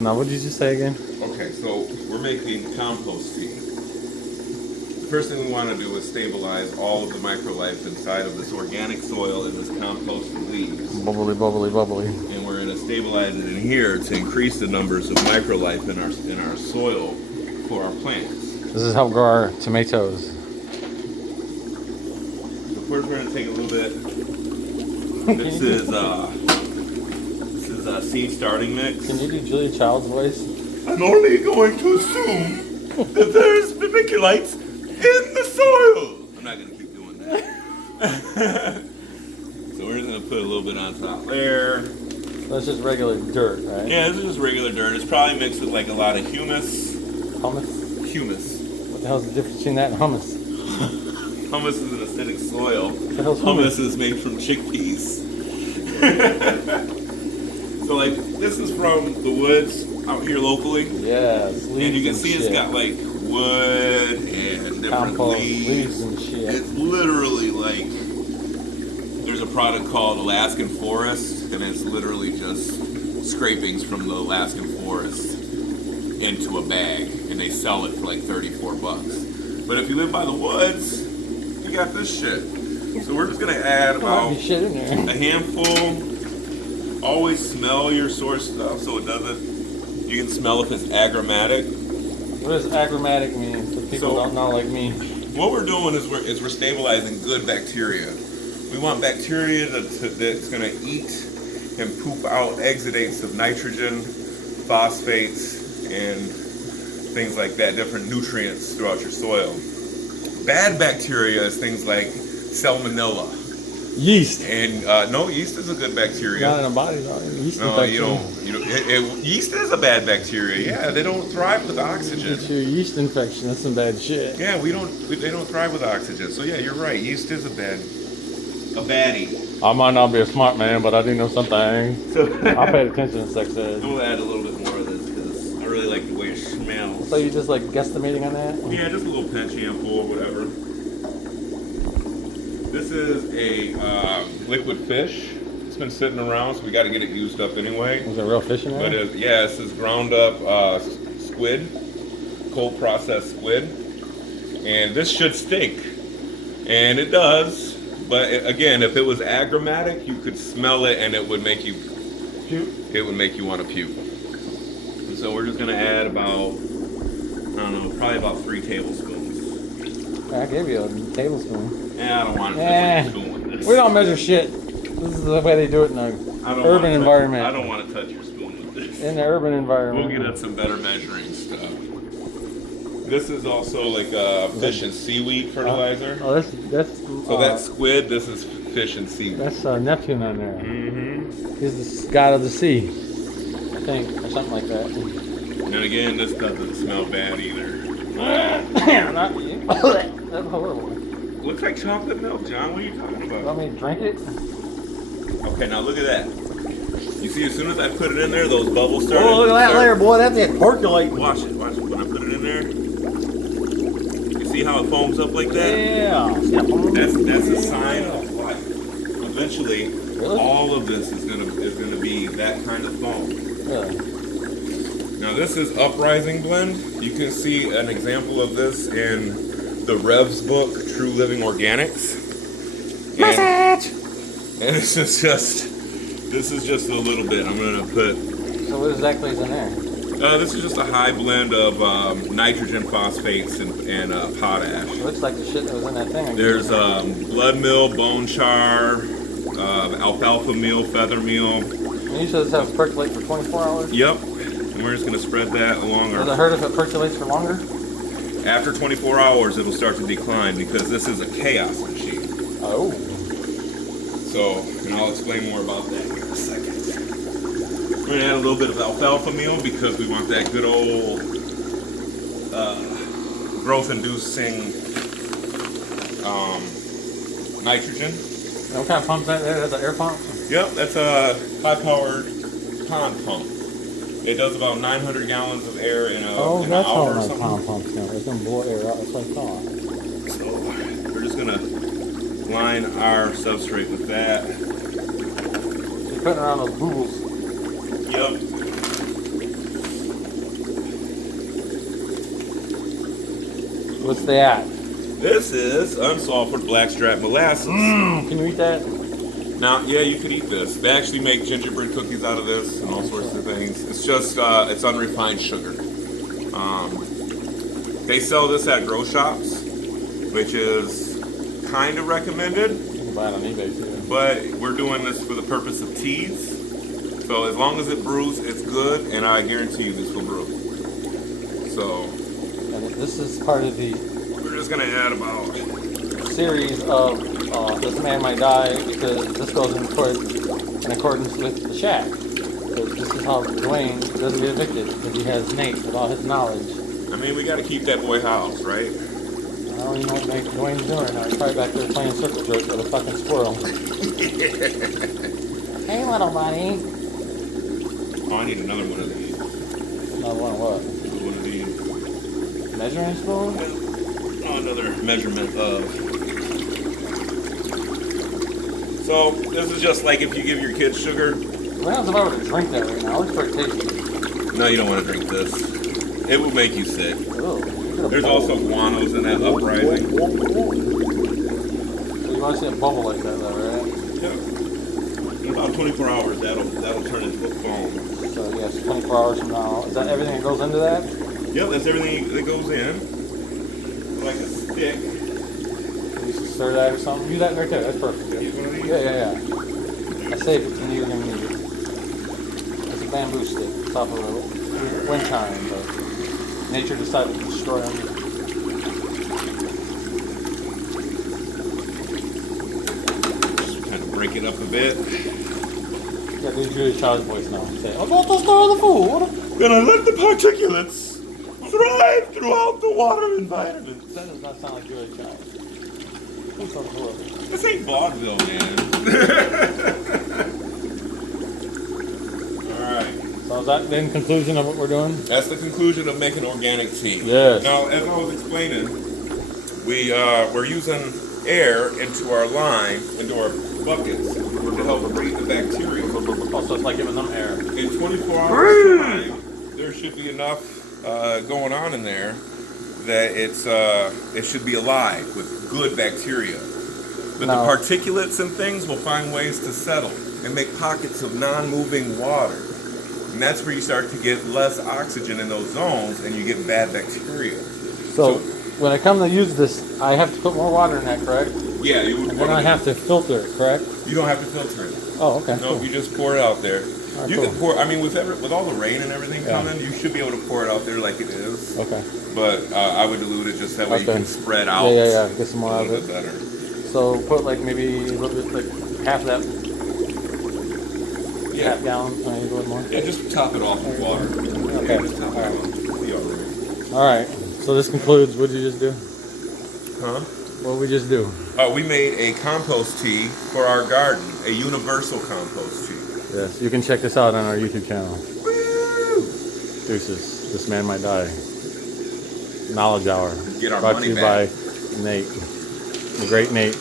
Now, what did you just say again? Okay, so we're making compost tea. The first thing we want to do is stabilize all of the microlife inside of this organic soil and this composted leaves. Bubbly, bubbly, bubbly. And we're going to stabilize it in here to increase the numbers of microlife in our soil for our plants. This is how we grow our tomatoes. So first we're going to take a little bit. This is seed starting mix. Can you do Julia Child's voice? I'm only going to assume that there's vermiculites in the soil. I'm not going to keep doing that. So we're just going to put a little bit on top there. That's just regular dirt, right? Yeah, this is just regular dirt. It's probably mixed with like a lot of humus. Hummus? Humus. What the hell's the difference between that and hummus? Hummus is an acidic soil. What the hell's Hummus is made from chickpeas. So like this is from the woods out here locally. Yeah, and you can see it's got like wood and different compost, leaves and shit. It's literally like there's a product called Alaskan Forest, and it's literally just scrapings from the Alaskan forest into a bag, and they sell it for like $34. But if you live by the woods, you got this shit. So we're just gonna add about shit in there. a handful. Always smell your source stuff so it doesn't. You can smell if it's agrimatic. What does agrimatic mean? So people don't know like me. What we're doing is we're stabilizing good bacteria. We want bacteria that's going to eat and poop out exudates of nitrogen, phosphates, and things like that, different nutrients throughout your soil. Bad bacteria is things like salmonella. Yeast. And no, yeast is a good bacteria. Not in a body, though. Yeast no, you don't. Yeast is a bad bacteria. Yeah, they don't thrive with oxygen. It's your yeast infection. That's some bad shit. Yeah, they don't thrive with oxygen. So yeah, you're right. Yeast is a baddie. I might not be a smart man, but I do know something. So I paid attention in sex ed. We'll add a little bit more of this because I really like the way it smells. So you just like guesstimating on that? Yeah, just a little pinch handful or whatever. This is a liquid fish. It's been sitting around, so we got to get it used up anyway. Is there real fish in there? But yeah, this is ground up squid, cold processed squid, and this should stink, and it does. But again, if it was agrimatic, you could smell it, and it would make you puke. It would make you want to puke. And so we're just gonna add about, I don't know, probably about 3 tablespoons. I gave you a tablespoon. Yeah, I don't want to touch your spoon with this. We don't measure shit. This is the way they do it in the urban environment. I don't want to touch your spoon with this. In the urban environment. We'll get at some better measuring stuff. This is also like fish and seaweed fertilizer. Oh, that's. So that's squid. This is fish and seaweed. That's Neptune on there. Mm-hmm. He's the god of the sea, I think, or something like that. And again, this doesn't smell bad either. That's horrible. Looks like chocolate milk, John. What are you talking about? You want me to drink it? Okay, now look at that. You see, as soon as I put it in there, those bubbles started. Oh, look at that layer, boy. That's it. Percolate. Watch it. When I put it in there, you see how it foams up like that? Yeah. That's a sign of life. Eventually, all of this is gonna be that kind of foam. Yeah. Now this is Uprising Blend. You can see an example of this in the Rev's book, True Living Organics. And this is just a little bit. I'm gonna put. So what exactly is in there? This is just a high blend of nitrogen, phosphates, and potash. It looks like the shit that was in that thing. There's blood meal, bone char, alfalfa meal, feather meal. And you said this has to percolate for 24 hours? Yep. And we're just gonna spread that along our. Does it hurt if it percolates for longer? After 24 hours, it'll start to decline because this is a chaos machine. Oh. So, and I'll explain more about that here in a second. We're going to add a little bit of alfalfa meal because we want that good old growth-inducing nitrogen. What kind of pump's that there? That's an air pump? Yep, that's a high-powered pond pump. It does about 900 gallons of air in an hour or something. Oh, that's all my pond pumps now. It's going to blow air out. That's what I thought. So, we're just going to line our substrate with that. You're putting around those bubbles. Yep. What's that? This is unsulfured blackstrap molasses. Can you eat that? Now, yeah, you could eat this. They actually make gingerbread cookies out of this and all sorts of things. It's just, it's unrefined sugar. They sell this at grow shops, which is kind of recommended. You can buy it on eBay too. But we're doing this for the purpose of teas. So as long as it brews, it's good, and I guarantee you this will brew. So. And this is part of the We're just going to add about series of This Man Might Die, because this goes in accordance with the shack. So this is how Dwayne doesn't get evicted, because he has Nate with all his knowledge. I mean, we got to keep that boy house, right? I don't even know what Dwayne's doing now. He's probably back there playing circle jerk with a fucking squirrel. Hey, little buddy. Oh, I need another one of these. Another one of what? One of these. Measuring spoon? Oh, another measurement of. So this is just like if you give your kids sugar. What happens if I were to drink that right now? Let's try tasting. No, you don't want to drink this. It will make you sick. Ew. There's also guanos in that uprising. So you want to see a bubble like that, though, right? Yeah. In about 24 hours, that'll turn into a foam. So yes, 24 hours from now. Is that everything that goes into that? Yep, that's everything that goes in. Like a stick. Can you stir that or something? Use that right there. That's perfect. Use one of these? Yeah. I saved it. You need it. It's a bamboo stick. Top of a wind chime, but nature decided to destroy them. Just kind of break it up a bit. Yeah, do Julia Child's voice now. Say, I'm about to stir the food. Then I let the particulates thrive throughout the water environment. That does not sound like Julia Child. Who's on the floor? This ain't vaudeville, man. Alright. So is that in conclusion of what we're doing? That's the conclusion of making organic tea. Yes. Now, as I was explaining, we're using air into our lime, into our buckets, to help breathe the bacteria. Oh, so it's like giving them air. In 24 hours time, there should be enough going on in there that it should be alive with good bacteria. But No. the particulates and things will find ways to settle and make pockets of non-moving water. And that's where you start to get less oxygen in those zones and you get bad bacteria. So when I come to use this, I have to put more water in that, correct? Yeah, you would. And then I have to filter it, correct? You don't have to filter it. Oh, okay. No, Cool. you just pour it out there. Alright, You cool. can pour. I mean, with all the rain and everything Yeah. coming, you should be able to pour it out there like it is. Okay. But I would dilute it just that way you Okay. can spread out. Yeah. Get some more A out of little it. bit better. So put like maybe a little bit, like half that, Yeah. half gallon, maybe a little more. Yeah, just top it off with water. Okay. Yeah, just top it off. It'll be all right. All right. So this concludes. What did you just do? Huh? What did we just do? We made a compost tea for our garden, a universal compost tea. Yes. You can check this out on our YouTube channel. Woo! Deuces. This Man Might Die. Knowledge Hour. Get our Brought money to you back. by Nate. The great Nate.